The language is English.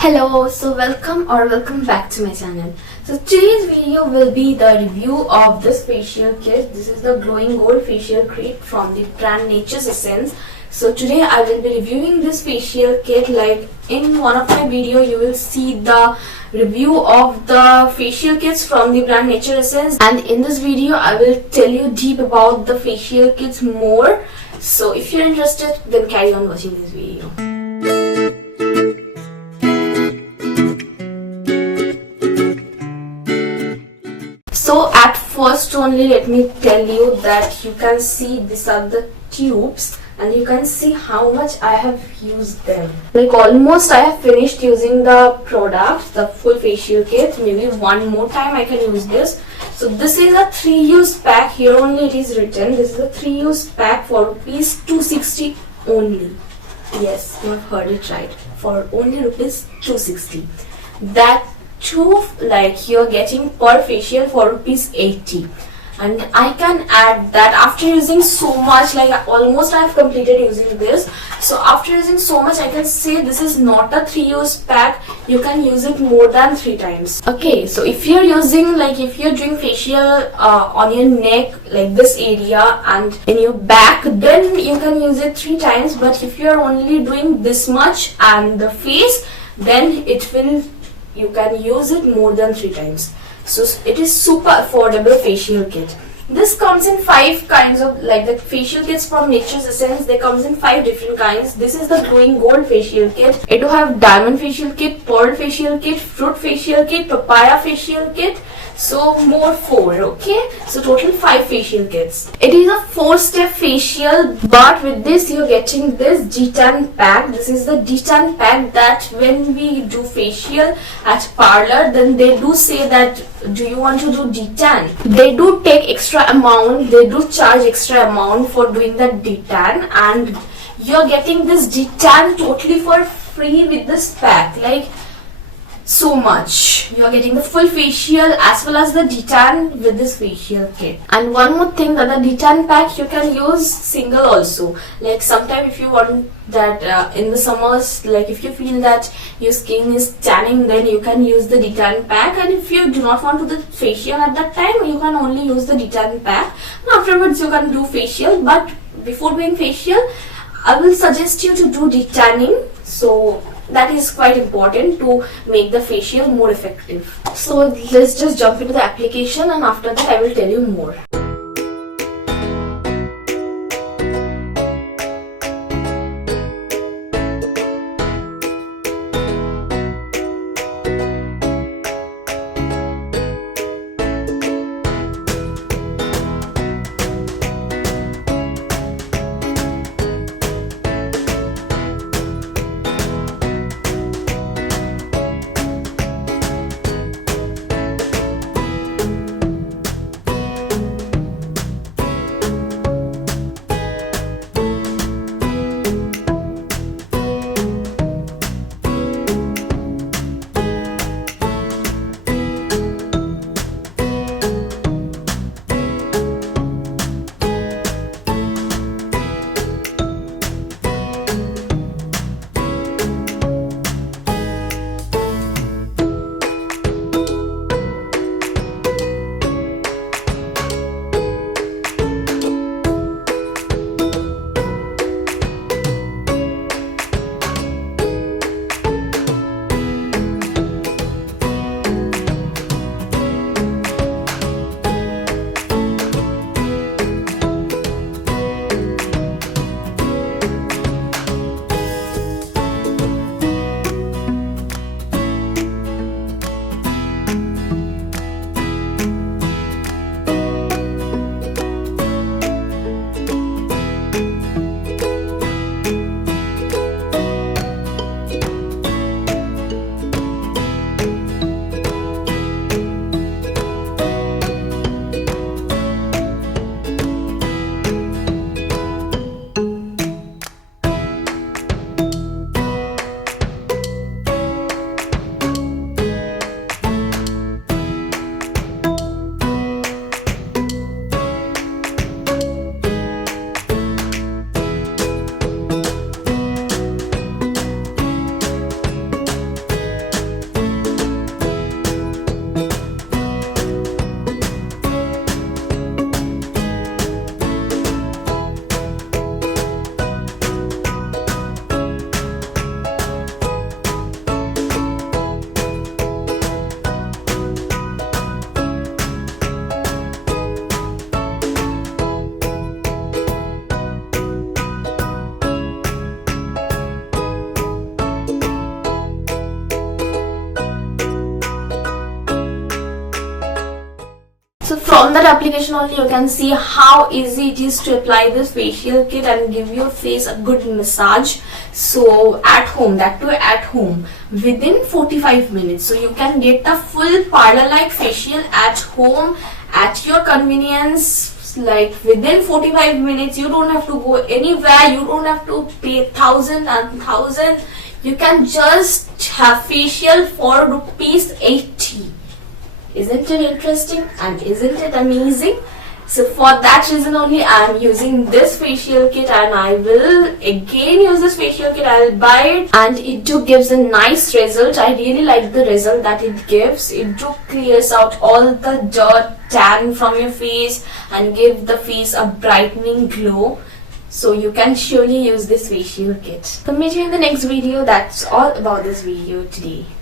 Hello, so welcome back to my channel. So today's video will be the review of this facial kit. This is the glowing gold facial kit from the brand Nature's Essence. So today I will be reviewing this facial kit. Like in one of my video you will see the review of the facial kits from the brand Nature's Essence, and in this video I will tell you deep about the facial kits more. So if you're interested, then carry on watching this video. So at first only let me tell you that you can see these are the tubes and you can see how much I have used them. Like almost I have finished using the product, the full facial kit. Maybe one more time I can use this. So this is a 3-use pack. Here only it is written. This is a 3-use pack for rupees 260 only. Yes, you have heard it right. For only rupees 260. That too, like you're getting per facial for rupees 80, and I can add that after using so much, like almost I have completed using this. So after using so much, I can say this is not a 3-use pack. You can use it more than 3 times. Okay, so if you're using, like if you're doing facial on your neck, like this area and in your back, then you can use it 3 times. But if you're only doing this much and the face, then you can use it more than 3 times. So it is super affordable facial kit. This comes in 5 kinds of, like the facial kits from Nature's Essence, they comes in 5 different kinds. This is the glowing gold facial kit. It will have diamond facial kit, pearl facial kit, fruit facial kit, papaya facial kit. So more 4, okay? So total 5 facial kits. It is a 4-step facial, but with this you're getting this detan pack. This is the detan pack that when we do facial at parlor, then they do say that, do you want to do detan? They do take extra amount, they do charge extra amount for doing that detan, and you're getting this detan totally for free with this pack. Like so much. You are getting the full facial as well as the detan with this facial kit. And one more thing, that the detan pack you can use single also. Like sometime if you want that in the summers, like if you feel that your skin is tanning, then you can use the detan pack. And if you do not want to do the facial at that time, you can only use the detan pack. And afterwards you can do facial. But before doing facial, I will suggest you to do detanning. So that is quite important to make the facial more effective. So let's just jump into the application, and after that I will tell you more. So from that application only you can see how easy it is to apply this facial kit and give your face a good massage. So at home, that too at home, within 45 minutes. So you can get a full parlor like facial at home at your convenience. Like within 45 minutes, you don't have to go anywhere, you don't have to pay 1,000. You can just have facial for ₹80. Isn't it interesting and isn't it amazing? So for that reason only I am using this facial kit, and I will again use this facial kit. I will buy it, and it too gives a nice result. I really like the result that it gives. It too clears out all the dirt, tan from your face and give the face a brightening glow. So you can surely use this facial kit. So meet you in the next video. That's all about this video today.